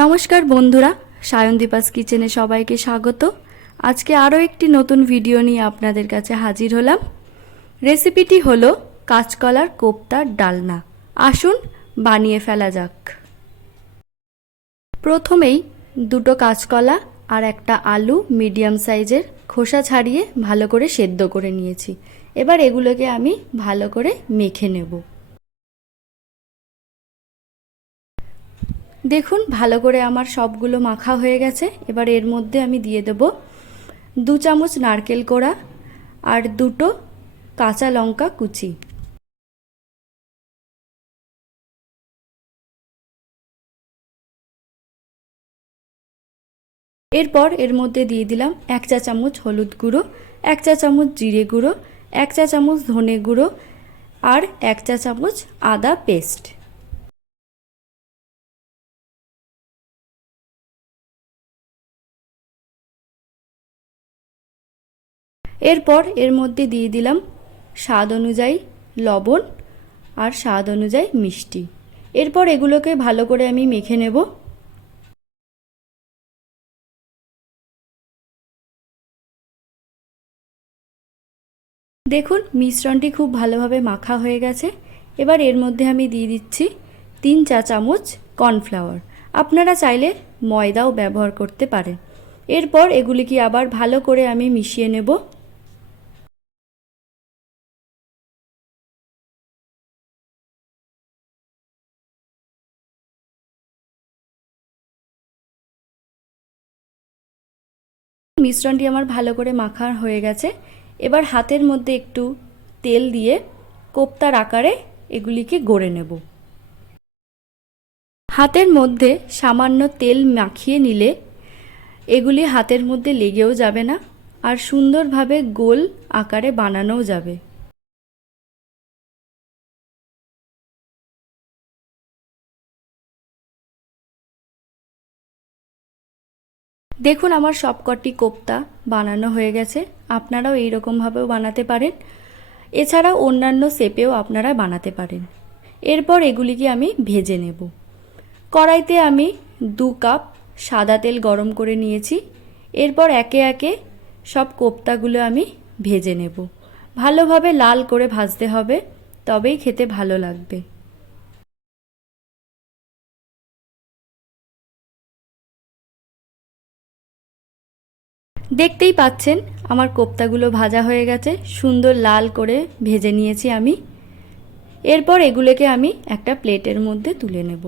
নমস্কার বন্ধুরা, সায়নদীপাস কিচেনে সবাইকে স্বাগত। আজকে আরও একটি নতুন ভিডিও নিয়ে আপনাদের কাছে হাজির হলাম। রেসিপিটি হলো কাঁচকলার কোপ্তার ডালনা। আসুন বানিয়ে ফেলা যাক। প্রথমেই দুটো কাঁচকলা আর একটা আলু মিডিয়াম সাইজের খোসা ছাড়িয়ে ভালো করে সেদ্ধ করে নিয়েছি। এবার এগুলোকে আমি ভালো করে মেখে নেব। দেখুন ভালো করে আমার সবগুলো মাখা হয়ে গেছে। এবার এর মধ্যে আমি দিয়ে দেব 2 চামচ নারকেল কোড়া আর দুটো কাঁচা লঙ্কা কুচি। এরপর এর মধ্যে দিয়ে দিলাম 1 চা চামচ হলুদ গুঁড়ো, 1 চা চামচ জিরে গুঁড়ো, 1 চা চামচ ধনে গুঁড়ো আর 1 চা চামচ আদা পেস্ট। এরপর এর মধ্যে দিয়ে দিলাম স্বাদ অনুযায়ী লবণ আর স্বাদ অনুযায়ী মিষ্টি। এরপর এগুলোকে ভালো করে আমি মেখে নেব। দেখুন মিশ্রণটি খুব ভালোভাবে মাখা হয়ে গেছে। এবার এর মধ্যে আমি দিয়ে দিচ্ছি 3 চা চামচ কর্নফ্লাওয়ার। আপনারা চাইলে ময়দাও ব্যবহার করতে পারেন। এরপর এগুলিকে আবার ভালো করে আমি মিশিয়ে নেব। মিশ্রণটি আমার ভালো করে মাখা হয়ে গেছে। এবার হাতের মধ্যে একটু তেল দিয়ে কোপ্তার আকারে এগুলিকে গড়ে নেব। হাতের মধ্যে সামান্য তেল মাখিয়ে নিলে এগুলি হাতের মধ্যে লেগেও যাবে না আর সুন্দরভাবে গোল আকারে বানানোও যাবে। দেখুন আমার সবকটি কোপ্তা বানানো হয়ে গেছে। আপনারাও এই রকমভাবেও বানাতে পারেন। এছাড়াও অন্যান্য শেপেও আপনারা বানাতে পারেন। এরপর এগুলিকে আমি ভেজে নেব। কড়াইতে আমি 2 কাপ সাদা তেল গরম করে নিয়েছি। এরপর একে একে সব কোপ্তাগুলো আমি ভেজে নেব। ভালোভাবে লাল করে ভাজতে হবে, তবেই খেতে ভালো লাগবে। দেখতেই পাচ্ছেন আমার কোপ্তাগুলো ভাজা হয়ে গেছে, সুন্দর লাল করে ভেজে নিয়েছি আমি। এরপর এগুলোকে আমি একটা প্লেটের মধ্যে তুলে নেব।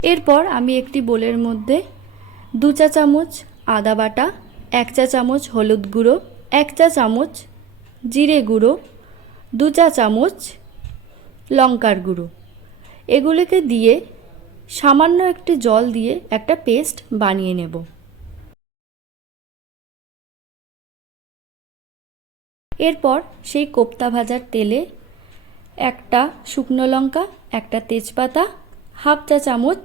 এরপর আমি একটি বোলের মধ্যে 2 চা চামচ আদা বাটা, 1 চা চামচ হলুদ গুঁড়ো, 1 চা চামচ জিরে গুঁড়ো, 2 চা চামচ লঙ্কার গুঁড়ো এগুলিকে দিয়ে সামান্য একটু জল দিয়ে একটা পেস্ট বানিয়ে নেব। এরপর সেই কোপ্তা ভাজার তেলে একটা শুকনো লঙ্কা, একটা তেজপাতা, 1/2 চা চামচ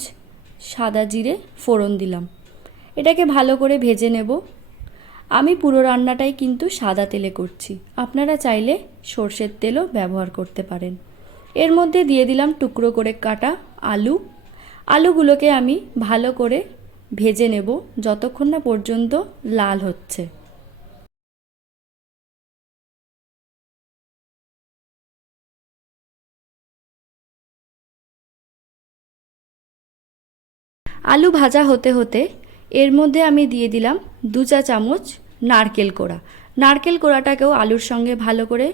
সাদা জিরে ফোড়ন দিলাম। এটাকে ভালো করে ভেজে নেব। আমি পুরো রান্নাটাই কিন্তু সাদা তেলে করছি, আপনারা চাইলে সর্ষের তেলও ব্যবহার করতে পারেন। এর মধ্যে দিয়ে দিলাম টুকরো করে কাটা আলু। আলুগুলোকে আমি ভালো করে ভেজে নেব যতক্ষণ না পর্যন্ত লাল হচ্ছে। আলু ভাজা হতে হতে এর মধ্যে আমি দিয়ে দিলাম 2 চা চামচ নারকেল কোড়া। নারকেল কোড়াটাকেও আলুর সঙ্গে ভালো করে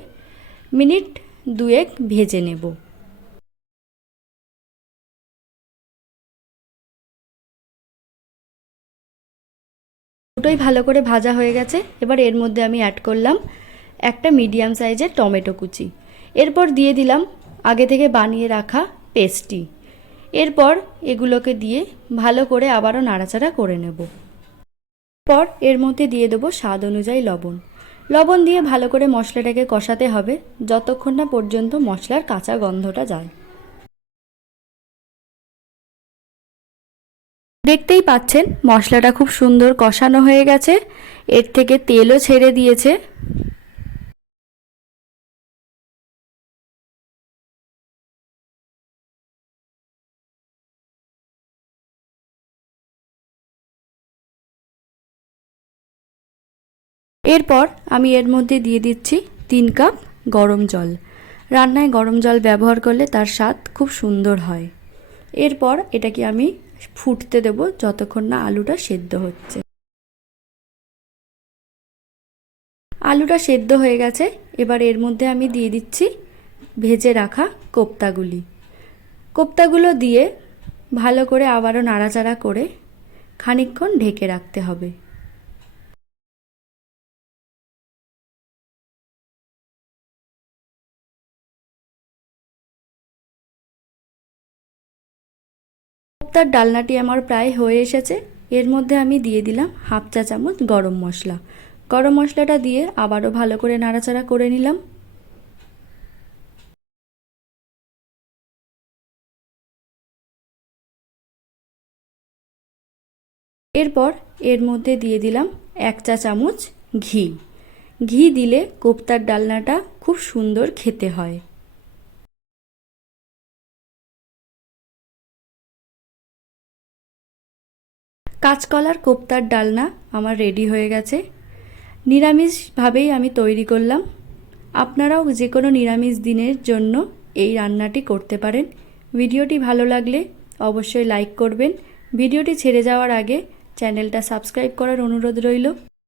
মিনিট 2 ভেজে নেব। দুটোই ভালো করে ভাজা হয়ে গেছে। এবার এর মধ্যে আমি অ্যাড করলাম একটা মিডিয়াম সাইজের টমেটো কুচি। এরপর দিয়ে দিলাম আগে থেকে বানিয়ে রাখা পেস্টটি। এরপর এগুলোকে দিয়ে ভালো করে আবারও নাড়াচাড়া করে নেব। পর এর মধ্যে দিয়ে দেবো স্বাদ অনুযায়ী লবণ। লবণ দিয়ে ভালো করে মশলাটাকে কষাতে হবে যতক্ষণ না পর্যন্ত মশলার কাঁচা গন্ধটা যায়। দেখতেই পাচ্ছেন মশলাটা খুব সুন্দর কষানো হয়ে গেছে, এর থেকে তেলও ছেড়ে দিয়েছে। এরপর আমি এর মধ্যে দিয়ে দিচ্ছি 3 কাপ গরম জল। রান্নায় গরম জল ব্যবহার করলে তার স্বাদ খুব সুন্দর হয়। এরপর এটাকে আমি ফুটতে দেব যতক্ষণ না আলুটা সেদ্ধ হচ্ছে। আলুটা সেদ্ধ হয়ে গেছে। এবার এর মধ্যে আমি দিয়ে দিচ্ছি ভেজে রাখা কোপ্তাগুলি। কোপ্তাগুলো দিয়ে ভালো করে আবারও নাড়াচাড়া করে খানিকক্ষণ ঢেকে রাখতে হবে। কোপ্তার ডালনাটি আমার প্রায় হয়ে এসেছে। এর মধ্যে আমি দিয়ে দিলাম হাফ চা চামচ গরম মশলা। গরম মশলাটা দিয়ে আবারও ভালো করে নাড়াচাড়া করে নিলাম। এরপর এর মধ্যে দিয়ে দিলাম 1 চা চামচ ঘি। ঘি দিলে কোপ্তার ডালনাটা খুব সুন্দর খেতে হয়। কাঁচকলার কোপ্তার ডালনা আমার রেডি হয়ে গেছে। নিরামিষভাবেই আমি তৈরি করলাম। আপনারাও যে কোনো নিরামিষ দিনের জন্য এই রান্নাটি করতে পারেন। ভিডিওটি ভালো লাগলে অবশ্যই লাইক করবেন। ভিডিওটি ছেড়ে যাওয়ার আগে চ্যানেলটা সাবস্ক্রাইব করার অনুরোধ রইল।